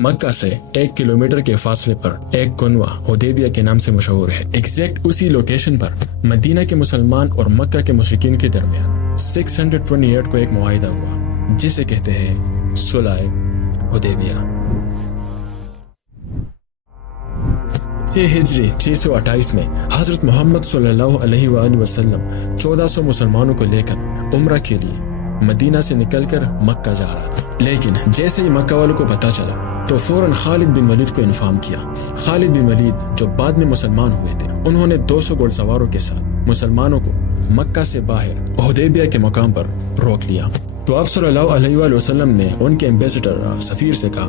مکہ سے 1 کلومیٹر کے فاصلے پر ایک کنواں حدیبیہ کے نام سے مشہور ہے۔ ایگزیکٹ اسی لوکیشن پر مدینہ کے مسلمان اور مکہ کے مشرکین کے درمیان 628 کو ایک معاہدہ ہوا جسے کہتے ہیں صلح حدیبیہ۔ 6 ہجری 628 میں حضرت محمد صلی اللہ علیہ وآلہ وسلم 1400 مسلمانوں کو لے کر عمرہ کے لیے مدینہ سے نکل کر مکہ جا رہا تھا، لیکن جیسے ہی مکہ والوں کو پتہ چلا تو فوراً خالد بن ولید کو انفارم کیا۔ خالد بن ولید جو بعد میں مسلمان ہوئے تھے، انہوں نے 200 گھوڑ سواروں کے ساتھ مسلمانوں کو مکہ سے باہر حدیبیہ کے مقام پر روک لیا۔ تو آپ صلی اللہ علیہ وآلہ وسلم نے ان کے ایمبیسڈر سفیر سے کہا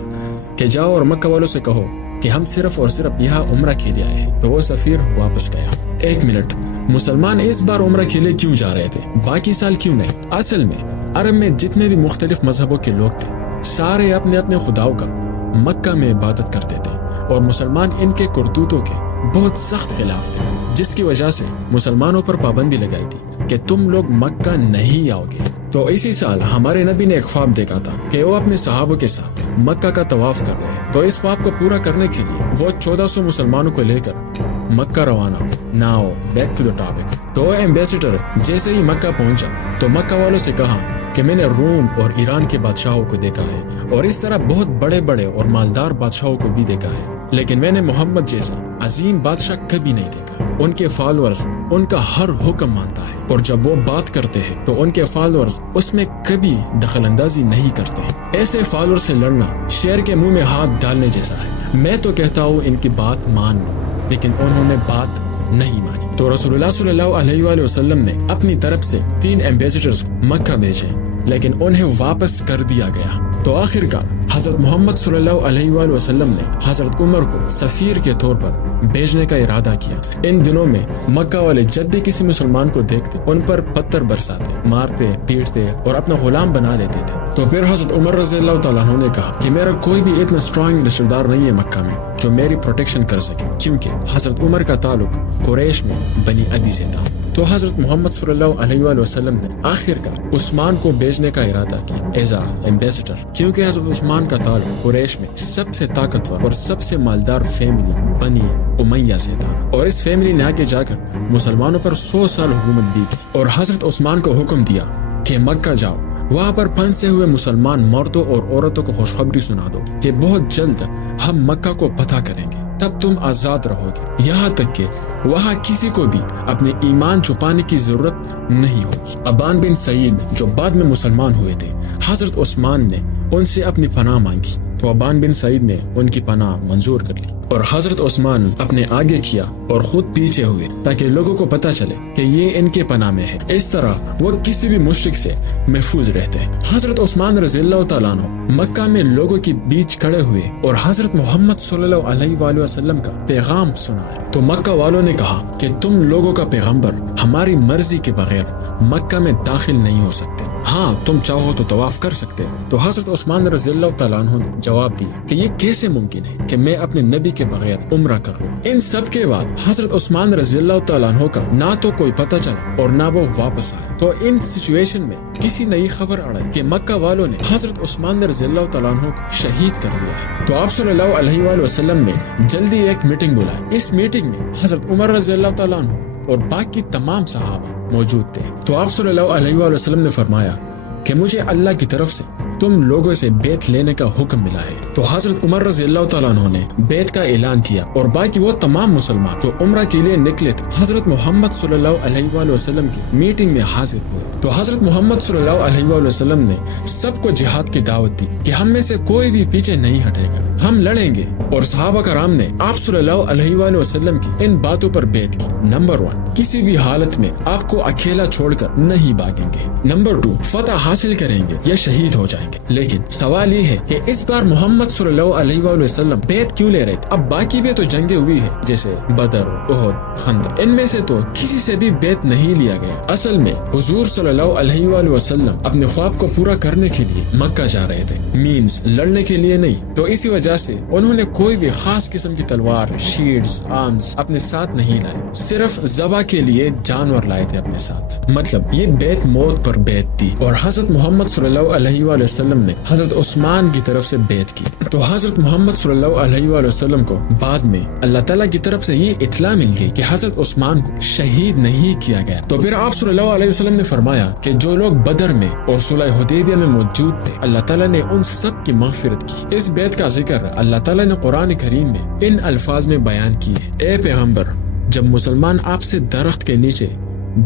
کہ جاؤ اور مکہ والوں سے کہو کہ ہم صرف اور صرف یہاں عمرہ کے لیے آئے ہیں۔ تو وہ سفیر واپس گیا۔ 1 منٹ، مسلمان اس بار عمرہ کے لیے کیوں جا رہے تھے، باقی سال کیوں نہیں؟ اصل میں عرب میں جتنے بھی مختلف مذہبوں کے لوگ تھے، سارے اپنے اپنے خداؤں کا مکہ میں عبادت کرتے تھے، اور مسلمان ان کے کرتوتوں کے بہت سخت خلاف تھے، جس کی وجہ سے مسلمانوں پر پابندی لگائی تھی کہ تم لوگ مکہ نہیں آؤ گے۔ تو اسی سال ہمارے نبی نے ایک خواب دیکھا تھا کہ وہ اپنے صحابوں کے ساتھ مکہ کا طواف کر رہے ہیں۔ تو اس خواب کو پورا کرنے کے لیے وہ 1400 مسلمانوں کو لے کر مکہ روانہ ہو۔ Now back to the topic. تو ایمبیسڈر جیسے ہی مکہ پہنچا تو مکہ والوں سے کہا کہ میں نے روم اور ایران کے بادشاہوں کو دیکھا ہے، اور اس طرح بہت بڑے بڑے اور مالدار بادشاہوں کو بھی دیکھا ہے، لیکن میں نے محمد جیسا عظیم بادشاہ کبھی نہیں دیکھا۔ ان کے فالورز ان کا ہر حکم مانتا ہے، اور جب وہ بات کرتے ہیں تو ان کے فالورز اس میں کبھی دخل اندازی نہیں کرتے۔ ایسے فالور سے لڑنا شیر کے منہ میں ہاتھ ڈالنے جیسا ہے۔ میں تو کہتا ہوں ان کی بات مان لو، لیکن انہوں نے بات نہیں مانی۔ تو رسول اللہ صلی اللہ علیہ وآلہ وسلم نے اپنی طرف سے 3 ایمبیسڈرز کو مکہ بھیجے، لیکن انہیں واپس کر دیا گیا۔ تو آخر کار حضرت محمد صلی اللہ علیہ وآلہ وسلم نے حضرت عمر کو سفیر کے طور پر بھیجنے کا ارادہ کیا۔ ان دنوں میں مکہ والے جب بھی کسی مسلمان کو دیکھتے ان پر پتھر برساتے، مارتے، پیٹتے اور اپنا غلام بنا لیتے تھے۔ تو پھر حضرت عمر رضی اللہ تعالیٰ عنہ نے کہا کہ میرا کوئی بھی اتنا اسٹرانگ رشتہ دار نہیں ہے مکہ میں جو میری پروٹیکشن کر سکے، کیونکہ حضرت عمر کا تعلق قریش میں بنی عدی سے تھا۔ تو حضرت محمد صلی اللہ علیہ وآلہ وسلم نے آخر کار عثمان کو بھیجنے کا ارادہ کیا ایز ایمبیسڈر، کیونکہ حضرت عثمان کا تعلق قریش میں سب سے طاقتور اور سب سے مالدار فیملی بنی امیہ سے تھا، اور اس فیملی نے آگے جا کر مسلمانوں پر 100 سال حکومت بھی کی، اور حضرت عثمان کو حکم دیا کہ مکہ جاؤ، وہاں پر پھنسے ہوئے مسلمان مردوں اور عورتوں کو خوشخبری سنا دو کہ بہت جلد ہم مکہ کو فتح کریں گے، تب تم آزاد رہو گے، یہاں تک کہ وہاں کسی کو بھی اپنے ایمان چھپانے کی ضرورت نہیں ہوگی۔ ابان بن سعید جو بعد میں مسلمان ہوئے تھے، حضرت عثمان نے ان سے اپنی پناہ مانگی، تو ابان بن سعید نے ان کی پناہ منظور کر لی، اور حضرت عثمان اپنے آگے کیا اور خود پیچھے ہوئے تاکہ لوگوں کو پتہ چلے کہ یہ ان کے پناہ میں ہے۔ اس طرح وہ کسی بھی مشرک سے محفوظ رہتے ہیں۔ حضرت عثمان رضی اللہ تعالیٰ عنہ مکہ میں لوگوں کے بیچ کھڑے ہوئے اور حضرت محمد صلی اللہ علیہ وآلہ وسلم کا پیغام سنا ہے۔ تو مکہ والوں نے کہا کہ تم لوگوں کا پیغمبر ہماری مرضی کے بغیر مکہ میں داخل نہیں ہو سکتے، ہاں تم چاہو تو طواف کر سکتے ہو۔ تو حضرت عثمان رضی اللہ تعالیٰ عنہ نے جواب دیا کہ یہ کیسے ممکن ہے کہ میں اپنے نبی کے بغیر عمرہ کر لوں۔ ان سب کے بعد حضرت عثمان رضی اللہ تعالیٰ عنہ کا نہ تو کوئی پتہ چلا اور نہ وہ واپس آئے۔ تو ان سچویشن میں کسی نئی خبر اڑائی کہ مکہ والوں نے حضرت عثمان رضی اللہ تعالیٰ عنہ کو شہید کر دیا ہے۔ تو آپ صلی اللہ علیہ وآلہ وسلم نے جلدی ایک میٹنگ بلائی۔ اس میٹنگ میں حضرت عمر رضی اللہ تعالیٰ عنہ اور باقی تمام صحابہ موجود تھے۔ تو آپ صلی اللہ علیہ وآلہ وسلم نے فرمایا کہ مجھے اللہ کی طرف سے تم لوگوں سے بیعت لینے کا حکم ملا ہے۔ تو حضرت عمر رضی اللہ تعالیٰ عنہ نے بیعت کا اعلان کیا، اور باقی وہ تمام مسلمان جو عمرہ کے لیے نکلے تھے حضرت محمد صلی اللہ علیہ وآلہ وسلم کی میٹنگ میں حاضر ہوئے۔ تو حضرت محمد صلی اللہ علیہ وآلہ وسلم نے سب کو جہاد کی دعوت دی کہ ہم میں سے کوئی بھی پیچھے نہیں ہٹے گا، ہم لڑیں گے۔ اور صحابہ کرام نے آپ صلی اللہ علیہ وآلہ وسلم کی ان باتوں پر بیعت کی۔ نمبر 1، کسی بھی حالت میں آپ کو اکیلا چھوڑ کر نہیں بھاگیں گے۔ نمبر 2، فتح حاصل کریں گے یا شہید ہو جائیں گے۔ لیکن سوال یہ ہے کہ اس بار محمد صلی اللہ علیہ وآلہ وسلم بیعت کیوں لے رہے تھے؟ اب باقی بھی تو جنگیں ہوئی ہیں، جیسے بدر، احد، خندق، ان میں سے تو کسی سے بھی بیعت نہیں لیا گیا۔ اصل میں حضور صلی اللہ علیہ وآلہ وسلم اپنے خواب کو پورا کرنے کے لیے مکہ جا رہے تھے، مینز لڑنے کے لیے نہیں۔ تو اسی وجہ سے انہوں نے کوئی بھی خاص قسم کی تلوار، شیلڈز، آرمز اپنے ساتھ نہیں لائے، صرف ذبح کے لیے جانور لائے تھے اپنے ساتھ۔ مطلب یہ بیعت موت پر بیعت تھی، اور حضرت محمد صلی اللہ علیہ وآلہ وسلم نے حضرت عثمان کی طرف سے بیعت کی تو حضرت محمد صلی اللہ علیہ وآلہ وسلم کو بعد میں اللہ تعالیٰ کی طرف سے یہ اطلاع مل گئی کہ حضرت عثمان کو شہید نہیں کیا گیا. تو پھر آپ صلی اللہ علیہ وسلم نے فرمایا کہ جو لوگ بدر میں اور صلح حدیبیہ میں موجود تھے اللہ تعالیٰ نے ان سب کی مغفرت کی. اس بیعت کا ذکر اللہ تعالیٰ نے قرآن کریم میں ان الفاظ میں بیان کی ہے: اے پیغمبر، جب مسلمان آپ سے درخت کے نیچے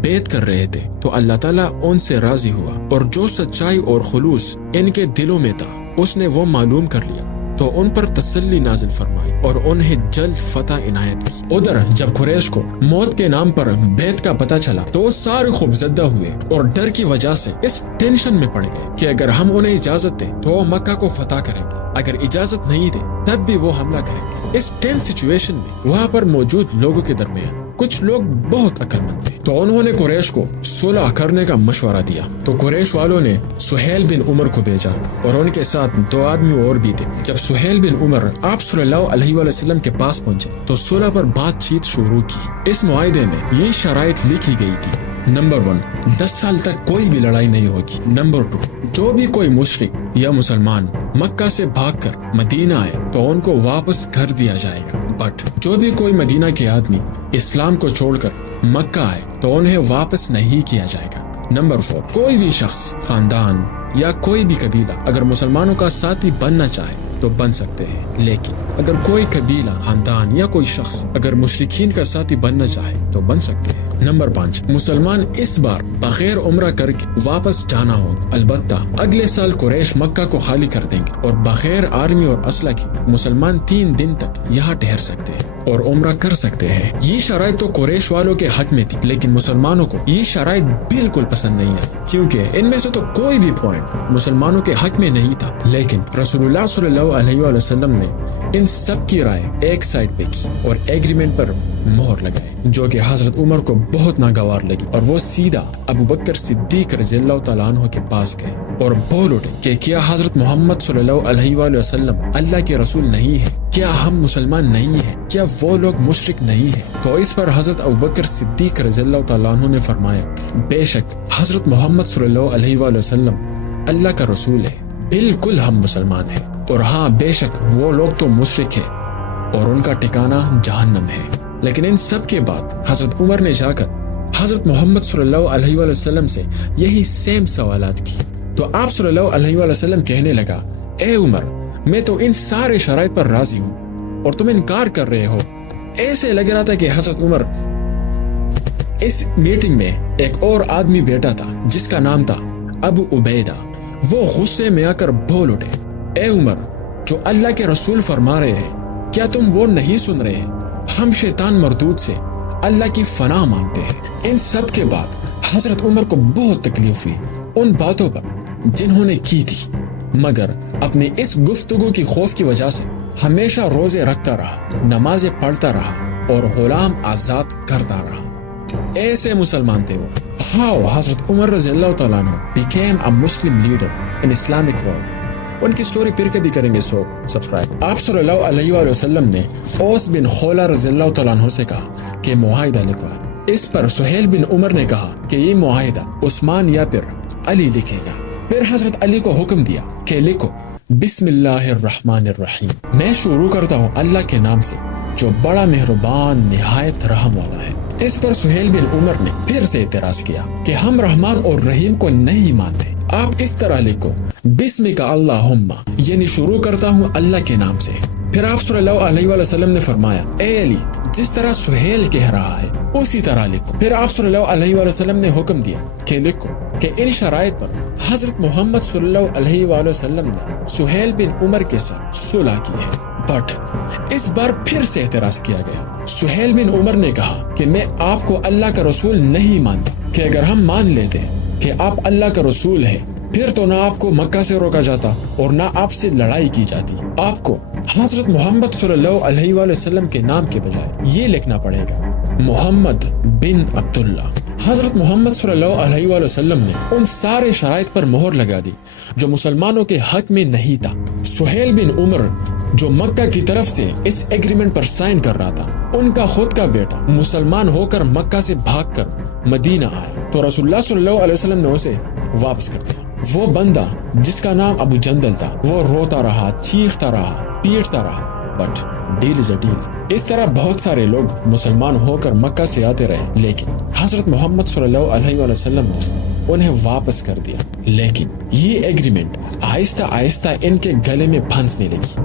بیعت کر رہے تھے تو اللہ تعالیٰ ان سے راضی ہوا اور جو سچائی اور خلوص ان کے دلوں میں تھا اس نے وہ معلوم کر لیا تو ان پر تسلی نازل فرمائی اور انہیں جلد فتح عنایت کی. ادھر جب قریش کو موت کے نام پر بیعت کا پتہ چلا تو وہ سارے خوفزدہ ہوئے اور ڈر کی وجہ سے اس ٹینشن میں پڑ گئے کہ اگر ہم انہیں اجازت دیں تو وہ مکہ کو فتح کریں گے، اگر اجازت نہیں دیں تب بھی وہ حملہ کریں گے. اس ٹینس سچویشن میں وہاں پر موجود لوگوں کے درمیان کچھ لوگ بہت عقل مند تھے تو انہوں نے قریش کو صلح کرنے کا مشورہ دیا. تو قریش والوں نے سہیل بن عمر کو بھیجا اور ان کے ساتھ 2 آدمی اور بھی تھے. جب سہیل بن عمر آپ صلی اللہ علیہ وآلہ وسلم کے پاس پہنچے تو صلح پر بات چیت شروع کی. اس معاہدے میں یہ شرائط لکھی گئی تھی: نمبر 1، 10 سال تک کوئی بھی لڑائی نہیں ہوگی. نمبر 2، جو بھی کوئی مشرک یا مسلمان مکہ سے بھاگ کر مدینہ آئے تو ان کو واپس کر دیا جائے گا، بٹ جو بھی کوئی مدینہ کے آدمی اسلام کو چھوڑ کر مکہ آئے تو انہیں واپس نہیں کیا جائے گا. نمبر 4، کوئی بھی شخص، خاندان یا کوئی بھی قبیلہ اگر مسلمانوں کا ساتھی بننا چاہے تو بن سکتے ہیں، لیکن اگر کوئی قبیلہ، خاندان یا کوئی شخص اگر مشرکین کا ساتھی بننا چاہے تو بن سکتے ہیں. نمبر 5، مسلمان اس بار بغیر عمرہ کر کے واپس جانا ہو، البتہ اگلے سال قریش مکہ کو خالی کر دیں گے اور بغیر آرمی اور اسلحہ کی مسلمان 3 دن تک یہاں ٹھہر سکتے ہیں اور عمرہ کر سکتے ہیں. یہ شرائط تو قریش والوں کے حق میں تھی، لیکن مسلمانوں کو یہ شرائط بالکل پسند نہیں آئی کیونکہ ان میں سے تو کوئی بھی پوائنٹ مسلمانوں کے حق میں نہیں تھا. لیکن رسول اللہ صلی اللہ علیہ وآلہ وسلم نے ان سب کی رائے ایک سائڈ پہ کی اور ایگریمنٹ پر مہر لگائے جو کہ حضرت عمر کو بہت ناگوار لگی اور وہ سیدھا ابو بکر صدیق رضی اللہ تعالیٰ عنہ کے پاس گئے اور بول اٹھے کہ کیا حضرت محمد صلی اللہ علیہ وآلہ وسلم اللہ کے رسول نہیں ہے؟ کیا ہم مسلمان نہیں ہیں؟ کیا وہ لوگ مشرک نہیں ہیں؟ تو اس پر حضرت ابو بکر صدیق رضی اللہ تعالیٰ عنہ نے فرمایا: بے شک حضرت محمد صلی اللہ علیہ وآلہ وسلم اللہ کا رسول ہے، بالکل ہم مسلمان ہیں، اور ہاں بے شک وہ لوگ تو مشرک ہیں اور ان کا ٹھکانہ جہنم ہے. لیکن ان سب کے بعد حضرت عمر نے جا کر حضرت محمد صلی اللہ علیہ وآلہ وسلم سے یہی سیم سوالات کی. تو آپ صلی اللہ علیہ وآلہ وسلم کہنے لگا: اے عمر، میں تو ان سارے شرائط پر راضی ہوں اور تم انکار کر رہے ہو. ایسے لگ رہا تھا کہ حضرت عمر اس میٹنگ میں ایک اور آدمی بیٹھا تھا جس کا نام تھا ابو عبیدہ. وہ غصے میں آ کر بول اٹھے: اے عمر، جو اللہ کے رسول فرما رہے ہیں کیا تم وہ نہیں سن رہے ہیں؟ ہم شیطان مردود سے اللہ کی فنا مانگتے ہیں. ان سب کے بعد حضرت عمر کو بہت تکلیف ہوئی ان باتوں پر جنہوں نے کی تھی، مگر اپنی اس گفتگو کی خوف کی وجہ سے ہمیشہ روزے رکھتا رہا، نمازیں پڑھتا رہا اور غلام آزاد کرتا رہا. ایسے مسلمان تھے وہ. How حضرت عمر رضی اللہ تعالیٰ عنہ became a Muslim leader in Islamic world. ان کی سٹوری پھر کبھی کریں گے، سو سبسکرائب. آپ صلی اللہ علیہ وآلہ وسلم نے اوس بن خولہ رضی اللہ تعالیٰ عنہ سے کہا کہ معاہدہ لکھو. اس پر سہیل بن عمر نے کہا کہ یہ معاہدہ عثمان یا پھر علی لکھے گا. پھر حضرت علی کو حکم دیا کہ لکھو: بسم اللہ الرحمن الرحیم، میں شروع کرتا ہوں اللہ کے نام سے جو بڑا مہربان نہایت رحم والا ہے. اس پر سہیل بن عمر نے پھر سے اعتراض کیا کہ ہم رحمان اور رحیم کو نہیں مانتے. آپ اس طرح لکھو: بسمک اللہم، یعنی شروع کرتا ہوں اللہ کے نام سے. پھر آپ صلی اللہ علیہ وآلہ وسلم نے فرمایا: اے علی، جس طرح سہیل کہہ رہا ہے اسی طرح لکھو. پھر آپ صلی اللہ علیہ وآلہ وسلم نے حکم دیا کہ لکھو کہ ان شرائط پر حضرت محمد صلی اللہ علیہ وآلہ وسلم نے سہیل بن عمر کے ساتھ صلح کی ہے. بٹ اس بار پھر سے اعتراض کیا گیا. سہیل بن عمر نے کہا کہ میں آپ کو اللہ کا رسول نہیں مانتا، کہ اگر ہم مان لیتے کہ آپ اللہ کا رسول ہیں پھر تو نہ آپ کو مکہ سے روکا جاتا اور نہ آپ سے لڑائی کی جاتی. آپ کو حضرت محمد صلی اللہ علیہ وآلہ وسلم کے نام کے بجائے یہ لکھنا پڑے گا: محمد بن عبداللہ. حضرت محمد صلی اللہ علیہ وآلہ وسلم نے ان سارے شرائط پر مہر لگا دی جو مسلمانوں کے حق میں نہیں تھا. سہیل بن عمر جو مکہ کی طرف سے اس ایگریمنٹ پر سائن کر رہا تھا، ان کا خود کا بیٹا مسلمان ہو کر مکہ سے بھاگ کر مدینہ آیا تو رسول اللہ صلی اللہ علیہ وسلم نے اسے واپس کر دیا. وہ بندہ جس کا نام ابو جندل تھا وہ روتا رہا، چیختا رہا، پیٹتا رہا، but deal is a deal. اس طرح بہت سارے لوگ مسلمان ہو کر مکہ سے آتے رہے، لیکن حضرت محمد صلی اللہ علیہ وآلہ وسلم نے انہیں واپس کر دیا۔ لیکن یہ ایگریمنٹ آہستہ آہستہ ان کے گلے میں پھنسنے لگی۔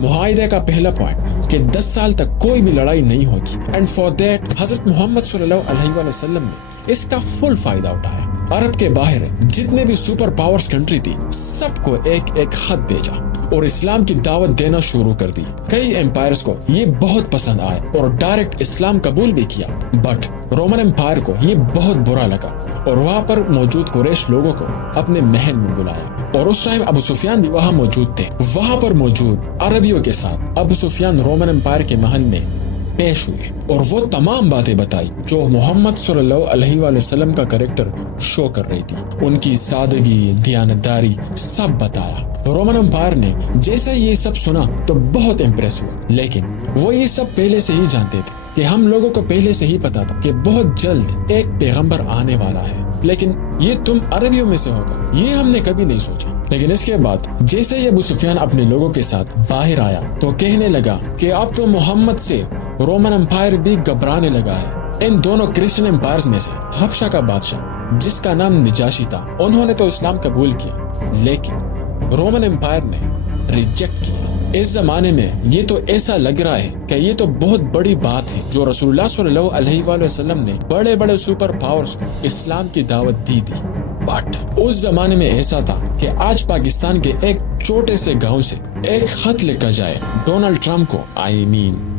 معاہدے کا پہلا پوائنٹ کہ 10 سال تک کوئی بھی لڑائی نہیں ہوگی، اینڈ فار دیٹ حضرت محمد صلی اللہ علیہ وآلہ وسلم نے اس کا فل فائدہ اٹھایا۔ عرب کے باہر جتنے بھی سپر پاورز کنٹری تھی سب کو ایک ایک خط بھیجا اور اسلام کی دعوت دینا شروع کر دی۔ کئی امپائرز کو یہ بہت پسند آئے اور ڈائریکٹ اسلام قبول بھی کیا، بٹ رومن امپائر کو یہ بہت برا لگا اور وہاں پر موجود قریش لوگوں کو اپنے محل میں بلایا، اور اس ٹائم ابو سفیان بھی وہاں موجود تھے۔ وہاں پر موجود عربیوں کے ساتھ ابو سفیان رومن امپائر کے محل میں پیش ہوئے اور وہ تمام باتیں بتائی جو محمد صلی اللہ علیہ وآلہ وسلم کا کریکٹر شو کر رہی تھی۔ ان کی سادگی، دیانتداری سب بتایا۔ رومن امپائر نے جیسا یہ سب سنا تو بہت امپریس ہوا، لیکن وہ یہ سب پہلے سے ہی جانتے تھے کہ ہم لوگوں کو پہلے سے ہی پتا تھا کہ بہت جلد ایک پیغمبر آنے والا ہے، لیکن یہ تم عربیوں میں سے ہوگا یہ ہم نے کبھی نہیں سوچا۔ لیکن اس کے بعد جیسے ہی ابو سفیان اپنے لوگوں کے ساتھ باہر آیا تو کہنے لگا کہ اب تو محمد سے رومن امپائر بھی گھبرانے لگا ہے۔ ان دونوں کرسچن امپائرز میں سے حبشہ کا بادشاہ جس کا نام نجاشی تھا، انہوں نے تو اسلام قبول کیا، لیکن رومن امپائر نے ریجیکٹ کیا۔ اس زمانے میں یہ تو ایسا لگ رہا ہے کہ یہ تو بہت بڑی بات ہے جو رسول اللہ صلی اللہ علیہ وآلہ وسلم نے بڑے بڑے سپر پاورز کو اسلام کی دعوت دی تھی، بٹ اس زمانے میں ایسا تھا کہ آج پاکستان کے ایک چھوٹے سے گاؤں سے ایک خط لکھا جائے ڈونلڈ ٹرمپ کو،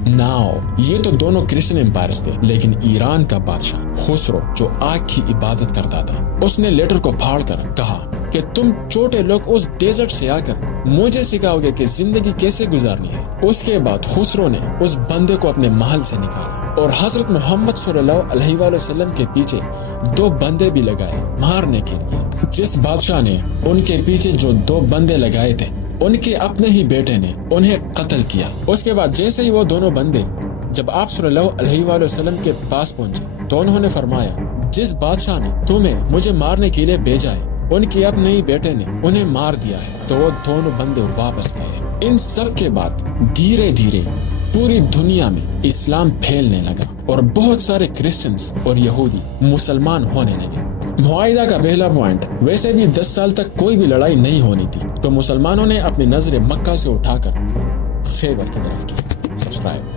ناؤ یہ تو دونوں کرسچن امپائرز تھے، لیکن ایران کا بادشاہ خسرو جو آگ کی عبادت کرتا تھا، اس نے لیٹر کو پھاڑ کر کہا کہ تم چھوٹے لوگ اس ڈیزرٹ سے آ کر مجھے سکھاؤ گے کہ زندگی کیسے گزارنی ہے۔ اس کے بعد خسرو نے اس بندے کو اپنے محل سے نکالا اور حضرت محمد صلی اللہ علیہ وآلہ وسلم کے پیچھے 2 بندے بھی لگائے مارنے کے لیے۔ جس بادشاہ نے ان کے پیچھے جو 2 بندے لگائے تھے ان کے اپنے ہی بیٹے نے انہیں قتل کیا۔ اس کے بعد جیسے ہی وہ دونوں بندے جب آپ صلی اللہ علیہ وآلہ وسلم کے پاس پہنچے تو انہوں نے فرمایا جس بادشاہ نے تمہیں مجھے مارنے کے لیے بھیجا ہے ان کے اپنے ہی بیٹے نے انہیں مار دیا ہے۔ تو وہ دونوں بندے واپس گئے۔ ان سب کے بعد دھیرے دھیرے پوری دنیا میں اسلام پھیلنے لگا اور بہت سارے کرسچنز اور یہودی مسلمان ہونے لگے۔ معاہدہ کا پہلا پوائنٹ ویسے بھی 10 سال تک کوئی بھی لڑائی نہیں ہونی تھی، تو مسلمانوں نے اپنی نظریں مکہ سے اٹھا کر خیبر کی طرف کی۔ سبسکرائب